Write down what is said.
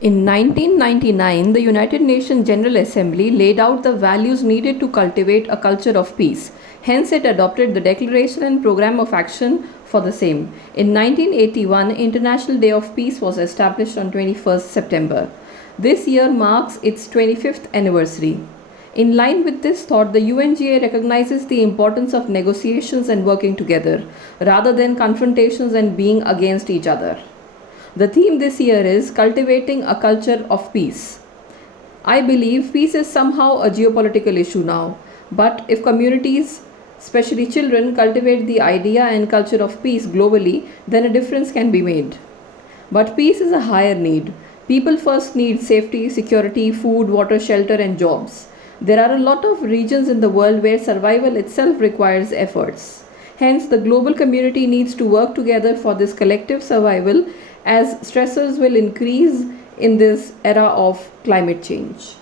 In 1999, the United Nations General Assembly laid out the values needed to cultivate a culture of peace. Hence, it adopted the Declaration and Program of Action for the same. In 1981, International Day of Peace was established on 21st September. This year marks its 25th anniversary. In line with this thought, the UNGA recognizes the importance of negotiations and working together, rather than confrontations and being against each other. The theme this year is Cultivating a Culture of Peace. I believe peace is somehow a geopolitical issue now, but if communities, especially children, cultivate the idea and culture of peace globally, then a difference can be made. But peace is a higher need. People first need safety, security, food, water, shelter, and jobs. There are a lot of regions in the world where survival itself requires efforts. Hence, the global community needs to work together for this collective survival as stressors will increase in this era of climate change.